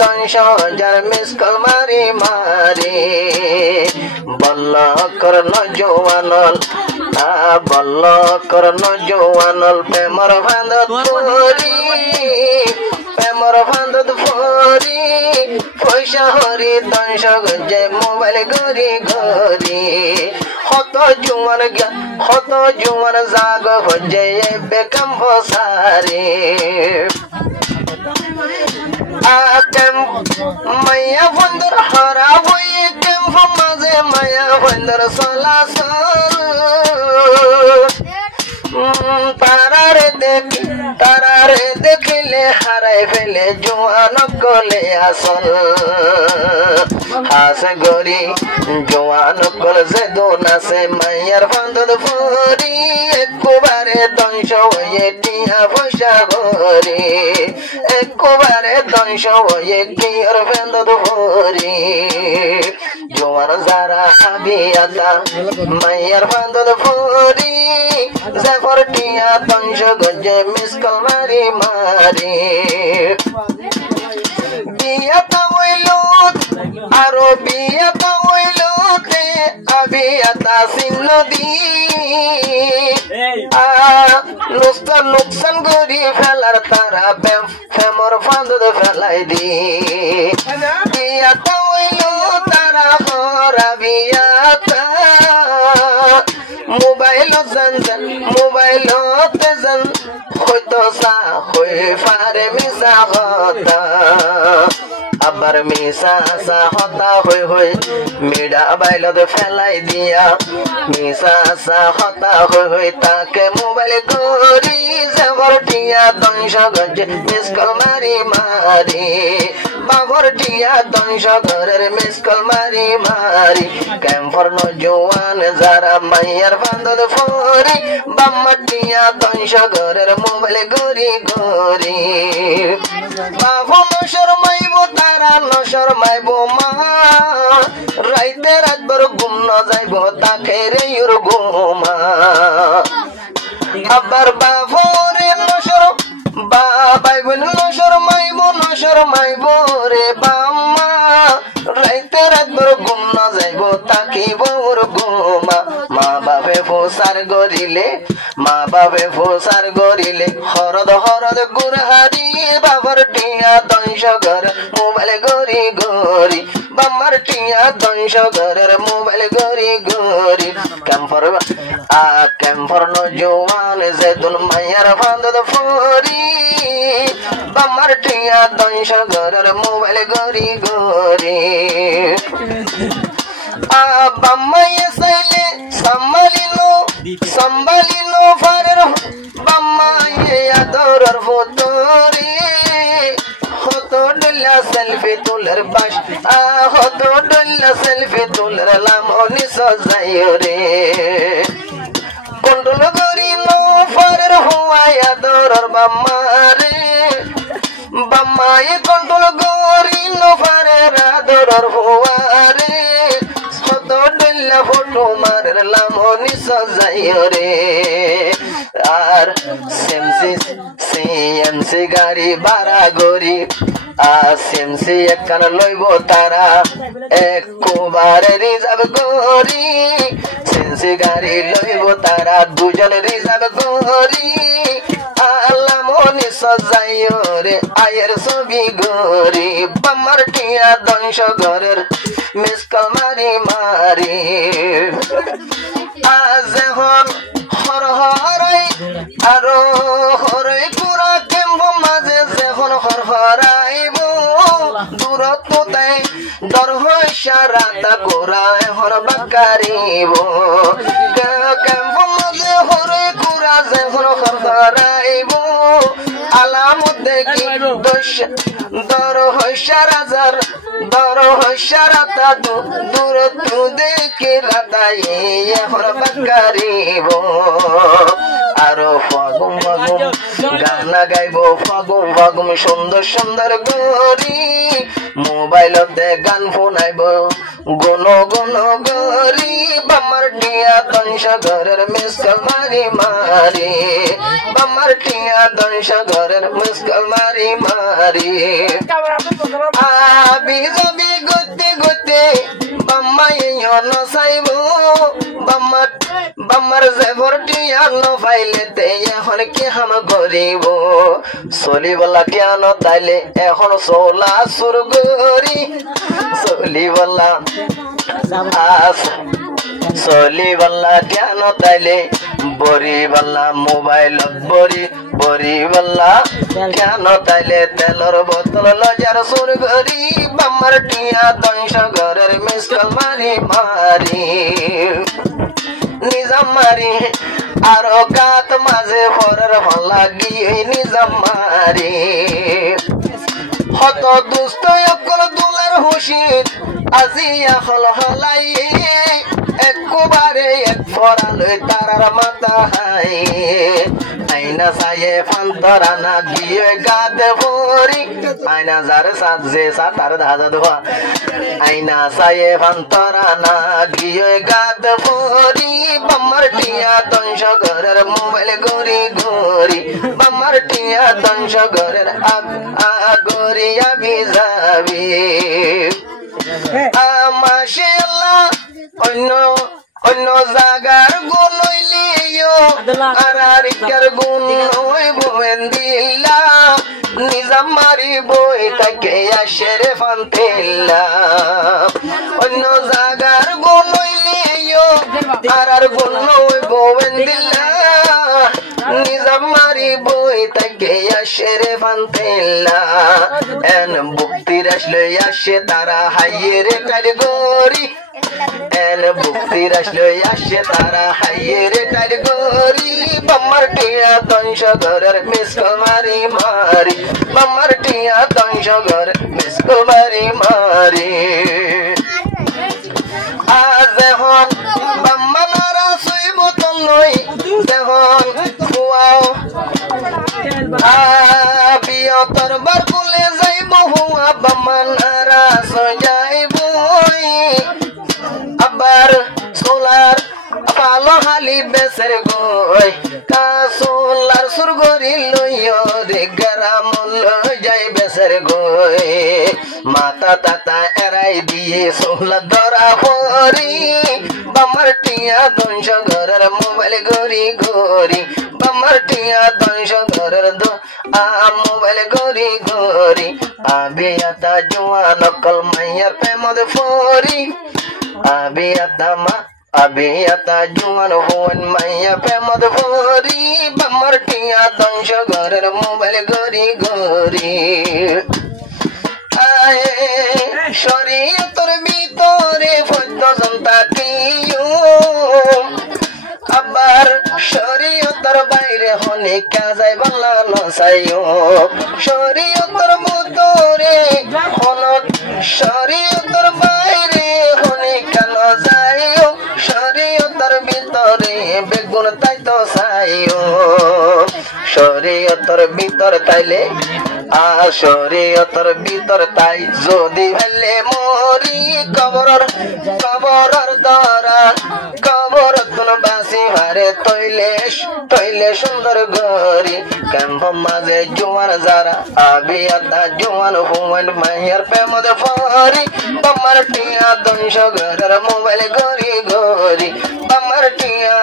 10,000 miss call মারি মারি বল্ল করন জওয়ানল বল্ল করন জওয়ানল প্রেমর ভান্দত ফরি প্রেমর ভান্দত ফরি পয়সা হরি 10 গঞ্জে মোবাইল গরি গরি কত জুয়ান জাগ হজে বেকম ফসারে আকেম মায়া বন্দর হরা বই কেম মাঝে মায়া বন্দর সলাস তারারে দেখিলে হারাই ফেলে জোয়ান কলে আসল হাস গরি জোয়ান কল যে দোনাসে মাইয়ার ফান্দদ ফরি একবারে ধ্বংস হয়ে টিয়া পয়সা গরি একবারে ধ্বংস হয়ে টিয়ার ফান্দদ ফরি জোয়ান যারা আবিয়াতা মাইয়ার ফান্দদ ফরি জাফর টিয়া ধ্বংস গজে মিস কল মারি মারি বিয়াতা হইলো আরো বিয়াতা হইলো তে আবিয়াতা সিন্নদি নুকসান করি ফেলার তারা ফেমর ফান্দদ ফেলাই দি বিয়াতা হইলো তারা হরা বিয়াতা মোবাইল তেজন হইতো সা হই ফারে মিসা হতা আবার মিসা সা হতা হই মিডা বাইলত ফেলাই দিয়া মিসা সা হতা হই তাকে মোবাইল করি জাবর টিয়া 10 গঞ্জে মিস কল মারি মারি বাবর টিয়া 10 ঘরের মিস কল মারি মারি ক্যাম্পর জোয়ান যারা মাইয়ার ফান্দদ ফরি বাম্মা টিয়া 10 ঘরের মোবাইল গরি গরি বাবু নশরমাইব তারা নশরমাইব মা রাইতে রাতভর ঘুম ন যাইব তাকে রে ইউর ঘুমা আবার বাবরে বাবাই বল নশরমাইব রে বাম্মা রাইতে রাতভর ঘুম ন যাইব তাকে বউর ঘুমা মা বাপে ফোসার গরিলে হরদ গুরহারি বাবার টিয়া 10 ঘর মোবাইল গরি গরি বাম্মার টিয়া 10 ঘরের মোবাইল গরি গরি ক্যাম্পর জোয়ান যেদুন মাইয়ার ফান্দদ ফরি বাম্মার টিয়া 10 ঘরের মোবাইল গরি গরি বাম্মায়ে চাইলে সম্ভালিনো ফারের বাম্মায়ে আদরের ফতরি হত ডুল্লা সেলফি তুলের বাস হত ডুল্লা সেলফি তুলের লামনি সজাইও রে কন্ট্রোল করি নো ফারের হুয়াই আদরের বাম্মারে বাম্মায়ে কন্ট্রোল করি নো ফারের আদরের হুয়ারে ফটো মারের লামনি সজাইও রে আর সিএমসি গাড়ি ভাড়া গরি সিএমসি একখান লইব তারা একবারে রিজার্ভ গরি সিএমসি গাড়ি লইব তারা দুজন রিজার্ভ গরি লামনি সজাইও রে আয়ের ছবি গরি বাম্মার টিয়া 10 ঘরের মিস কল মারি মারি আজ এখন হরহরাই আরো হরে পুরা কেম্ব মাঝে যখন হরহরাইব দূরত কোথায় ডর হয় সারাতা কোরা এখন বাকারিব কেম্ব মাঝে হরে কুরা যখন হরহরাইব আলামত দেখি দর হয় সারাজার দর হয় সারাতা দূর তু দেখি রাতাই এখন বাকারিব আরো ফাগুম গানা গাইব ফাগুম সুন্দর গরি মোবাইলতে গান ফোনাইব গণ গণ গরি বামার টিয়া দংশ ঘরের মিসকল মারি মারি বামার টিয়া দংশ ঘরের মিসকল মারি মারি আবি যাবি গতে গতে বাম্মা ইয়ন চাইব বাম্মার জেবর টিয়া নফাইলেতে এখন কি হাম করিব চলিবলা টিয়া নতাইলে এখন চলা চুর গরি চলিবলা চলিবলা টিয়া নতাইলে বরিবলা মোবাইলত বরিবলা টিয়া নতাইলে তেলর বোতল লজার চুর গরি বাম্মার টিয়া দংশ ঘরের মিসকল মারি মারি নিজাম মারি আর গাত মাঝে ভরের লাগি নিজাম মারি হত দুষ্ট অকল দুলার হুশিদ আজি হল হলাই একবারে এক ফরালই তারার মাথা হাই আইনা সায়ে ফান্তরানা গিয়ে গাতে ভরি আইনা যার সাত যে সাতার ধাজা ধোয়া আইনা সায়ে ফান্তরানা গিয়ে গাতে ভরি বাম্মার টিয়া দংশ ঘরের মোবাইল গরি গরি বাম্মার টিয়া দংশ ঘরের গরি আবি যাবি মাশাআল্লাহ অন্য জাগার গুণ হইলিও আর আরেকটার গুণ হইব দিল্লা নিজাম মারি বই তাকে আসরে ফান্তিল্লা অন্য জাগার গুণ হইলিও আর গুণ হইব দিল্লা নিজাম মারি বই তাকে আসরে ফান্তিল্লা এন বুক্তির আসলে আসে তারা হাইয়ের কারিগরি এন বুক্তির আসলে আসে তারা হাইয়ের কারিগরি বাম্মার টিয়া দংশ ঘরের মিসকল মারি মারি বাম্মার টিয়া দংশ ঘরের মিসকল মারি মারি আজ এখন বাম্মা নারা সুই বোতল নই দেখুন খুয়াও বিয়া তরবার বলে যাইব হুয়া বাম্মা নারা যাইব আবার সোলার পালো হালি বেসের গই কাসোলার সুরগরি লইয় রে গরাম লই যাই বেসের গই মাতা তাতা এরাই দিয়ে সোলা ধরা হরি বামার টিয়া দংশ ঘরের মোবাইল গরি গরি বামার টিয়া দংশ ঘরের মোবাইল গরি গরি আবিয়াতা জোয়ান কল মাইয়ার প্রেমদ ফরি আবিয়াতা জোয়ান হন মাইয়া প্রেমদ ফরি বামার টিয়া দংশ ঘরের মোবাইল গরি গরি শরীয়তের ভিতরে ফদ্য জনতা কিও আবার শরীয়তের বাইরে হনে কাজাই বাংলা নসাইও শরীয়তের ভিতরে হন শরীয়তের বাইরে হনে কেন যাইও শরীয়তের ভিতরে বেগুন তাই তো চাইও শরীয়তের ভিতর তাইলে শরীয়তের ভিতর তাই যদি ভেলে মরি কবরর দরা কবর তুন বাসি হারে তৈলে সুন্দর গরি কাম্ভ মাঝে জোয়ান যারা আবিয়াতা জোয়ান হুয়ান মাইয়ার প্রেমদ ফরি বামার টিয়া দংশ ঘরের মোবাইল গরি গরি বামার টিয়া